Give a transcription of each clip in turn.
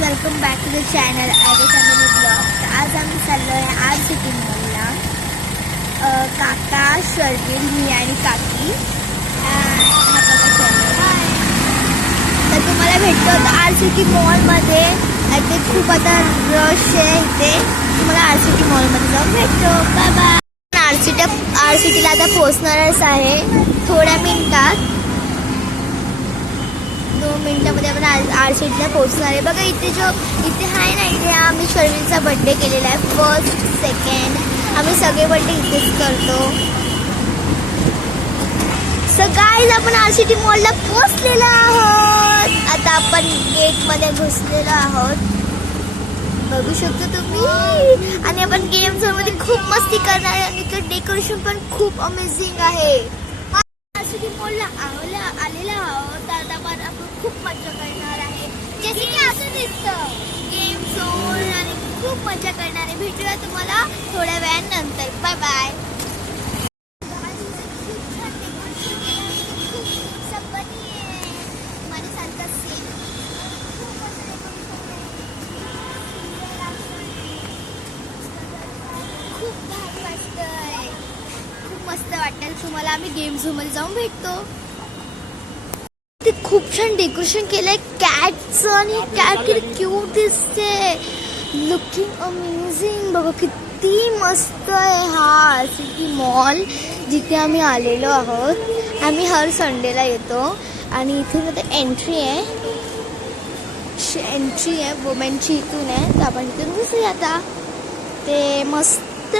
Welcome back to the channel family blog. आज आम्ही चाललो आहे RCT मॉलला. काका, शर्विल, मी आणि काकी तर तुम्हाला भेटतो RCT मॉलमध्ये. ते खूप आता रश आहे इथे. तुम्हाला RCT मॉलमध्ये जाऊन भेटतो. Bye bye. RCTला आता पोचणारच आहे थोड्या मिनिटात. 2 मिनिटामध्ये आपण RCTला पोहोचणार आहे. बघा इथे आहे ना, इथे आम्ही शर्विलचा बड्डे केलेला आहे. 1st, 2nd आम्ही सगळे बड्डे इथेच करतो. सो गाईज आपण RCT मॉलला पोहोचलेलो आहोत. आता आपण गेटमध्ये घुसलेलो आहोत, बघू शकतो तुम्ही. आणि आपण गेम झोन मध्ये खूप मस्ती करणार आहे. आणि इथलं डेकोरेशन पण खूप अमेझिंग आहे. RCT मॉलला आलेला आहोत. आता आपण खूप मजा करणार आहे. जसे की असं दिसतं गेम झोन आणि खूप मजा करणार आहे. भेटूया तुम्हाला थोड्या वेळानंतर. Bye bye. खूप मस्त वाटेल तुम्हाला. आम्ही गेम झोन मध्ये जाऊन भेटतो. ते खूप छान डेकोरेशन केलंय कॅटचं. आणि कॅट किती क्यूट दिसते. Looking amazing. बघा किती मस्त आहे हा RCT मॉल जिथे आम्ही आलेलो आहोत. आम्ही हर संडेला येतो. आणि इथून आता एंट्री आहे वुमेनची. इथून आहे तर आपण इथून घुसूया आता. ते मस्त.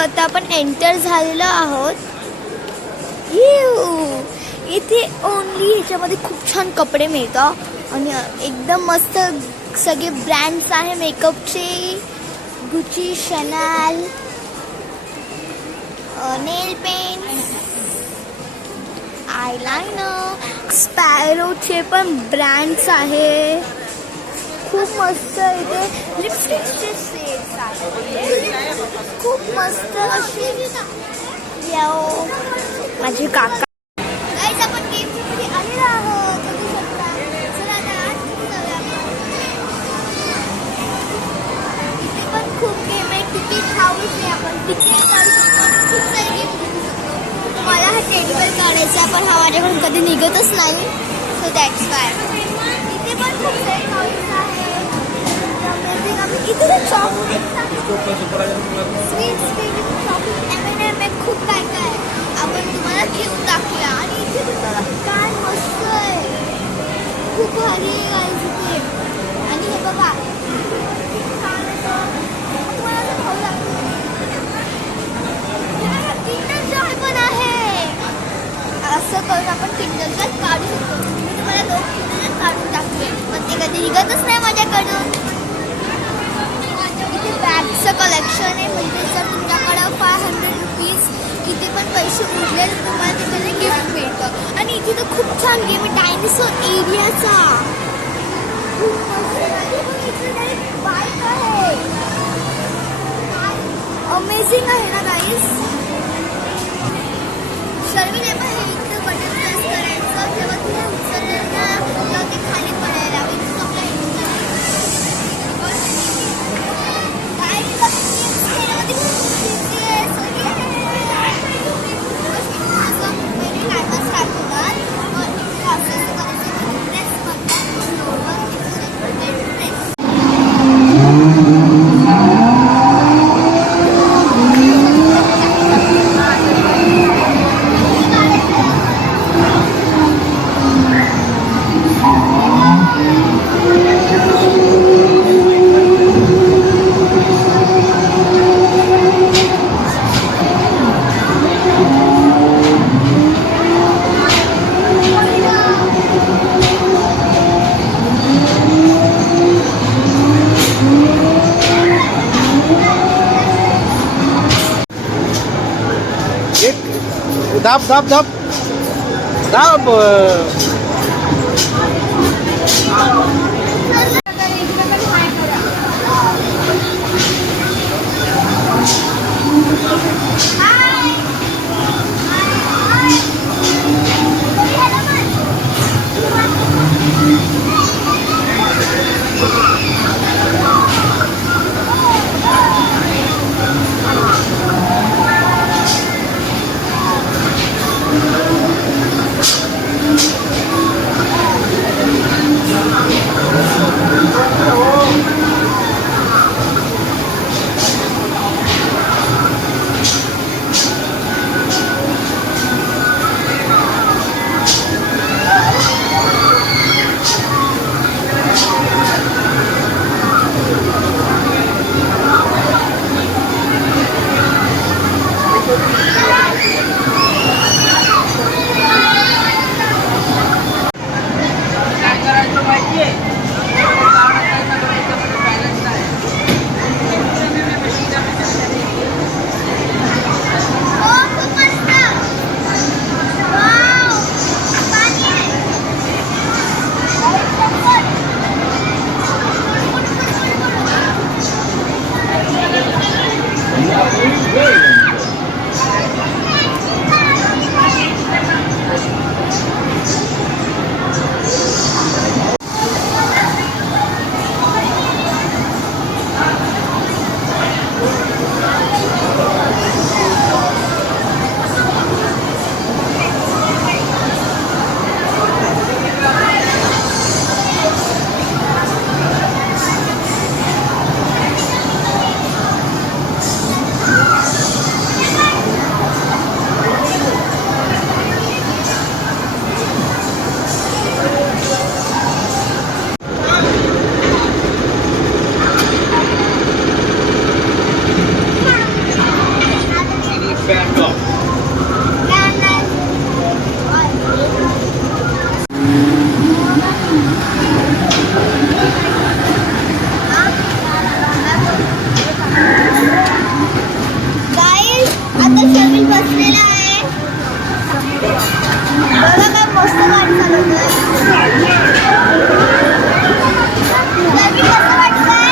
आता आपण एंटर झालेलो आहोत. इथे ओनली ह्याच्यामध्ये खूप छान कपडे मिळतात. आणि एकदम मस्त सगळे ब्रँड्स आहे मेकअपचे. गुची, शॅनल, नेल पेंट, आयलाइनर, स्पॅरोचे पण ब्रँड्स आहे. खूप मस्त इथे लिपस्टिकचे सेट्स आहेत. खूप मस्त अशी. माझे काका. गाईज आपण गेम मध्ये आलेलो आहोत, बघू शकता. चला आता इथे पण खूप गेम आहे. तिकीट हाऊस आहे. आपण तिकीट काढू शकतो आणि खूप सारे गेम खेळू शकतो. मला हा टेबल काढायचा पण हा माझ्याकडून कधी निघतच नाही. So that's why. इथे पण खूप सारे हाऊस आहे. इथे चॉकलेट स्वीट चॉकलेट M&M खूप काय काय आपण तुम्हाला घेऊन दाखवूया. आणि इथे काय मस्त आहे. खूप भारी आहे इथे. आणि हे बघा तुम्हाला असं भाऊ लागतो. किंडर जॉय पण आहे. असं करून आपण किंडर जॉय काढू शकतो. मी तुम्हाला 2 किंडर काढून दाखवेन पण ते कधी निघतच नाही माझ्याकडून. इथे बॅगचं कलेक्शन आहे. म्हणजे जर तुमच्याकडं 500 रुपीज किती पण पैसे उरले तर तुम्हाला तिथे गिफ्ट मिळतं. आणि इथे तर खूप छान गेम आहे डायनासोर एरियाचा. खूप मस्त बाईक आहे. अमेझिंग आहे ना गाईस. शर्विले पण हे इथं बटन प्रेस करायचं. जेव्हा तुम्ही उचललं ना तेव्हा ते खाली पडायला लागेल. दाब हो, खूप मस्त. वाव, पाणी आहे. Back up. गाईस, आता शमील बसलेला आहे. बघा काय मस्त गाडी चालवतोय. शमील कसं वाटतंय?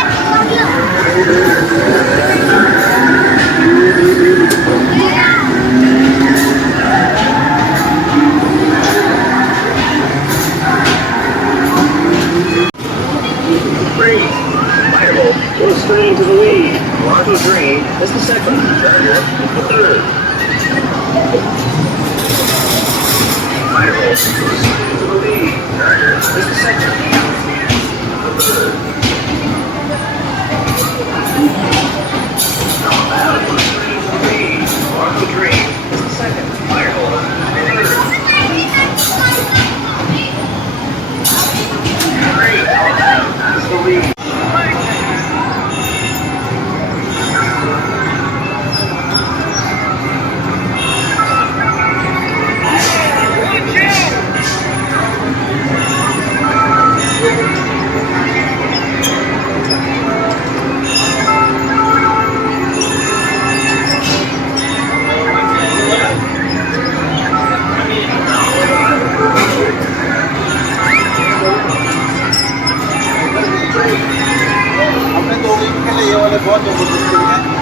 Three. Michael goes straight into the lead. Bronco Dream is the second. Charger is the third. Michael goes straight into the lead. Charger is the second. The third. Now goes straight into the lead. Bronco Dream is the second. Michael is the third. Great. Is the lead. हमने दो game खेले, ये वाले बहुत जबरदस्त हैं।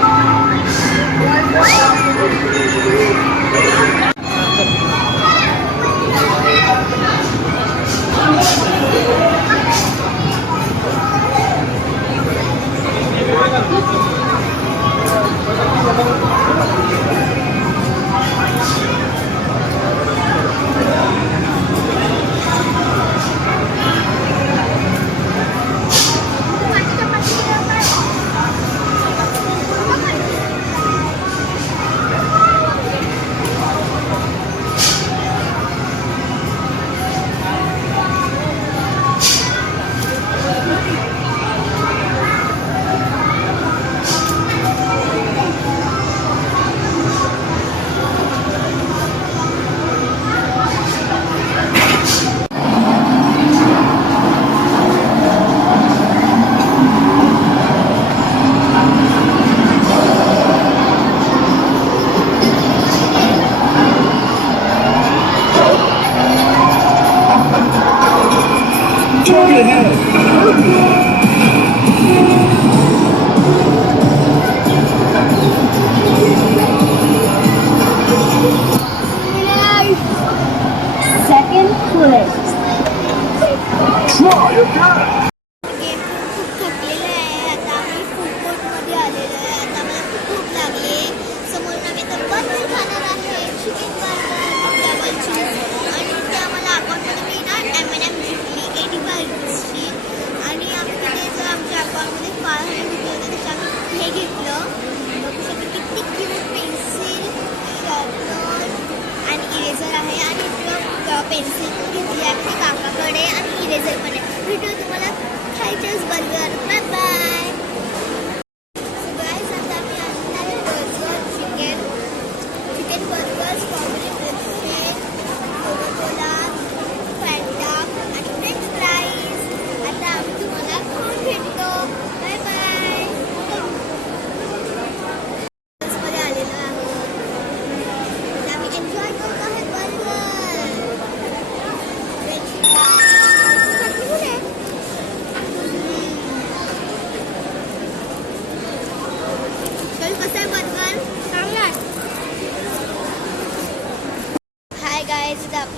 Second place. Try again. Game खूप थकलेलं आहे. आता आम्ही फूड कोर्टमध्ये आलेलो आहे. आता मला खूप भूक लागली. समोरून आम्ही आता बर्गर खाणार आहे. चिकन बर्गर, डबल चीज आणि ते आम्हाला अकाउंटमध्ये मिळणार M&M जिंकली 85 रुपीजची. आणि आम्ही तिथे जर आमच्या अकाउंटमध्ये 500 रुपये होते त्याच्या आम्ही हे घेतलं. बघू शकतो किती क्यूट पेन्सिल, शार्पनर आणि इरेझर आहे. आणि पेन्सिल पण घेतली आहे काकाकडे आणि इरेझर पण आहे. भेटू तुम्हाला खायचंच बर्गर. Bye bye. सगळ्याच आता आम्ही आणणार आहे burger, chicken burger, strawberry milkshake, Coca Cola, Fanta आणि फ्रेंच फ्राईज.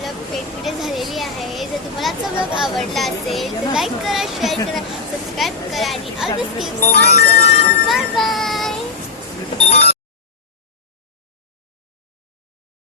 ब्लॉग पेटपिटे झालेली आहे. जर तुम्हाला आजचा ब्लॉग आवडला असेल तर लाईक करा, शेअर करा, सबस्क्राईब करा आणि all the skips bye bye.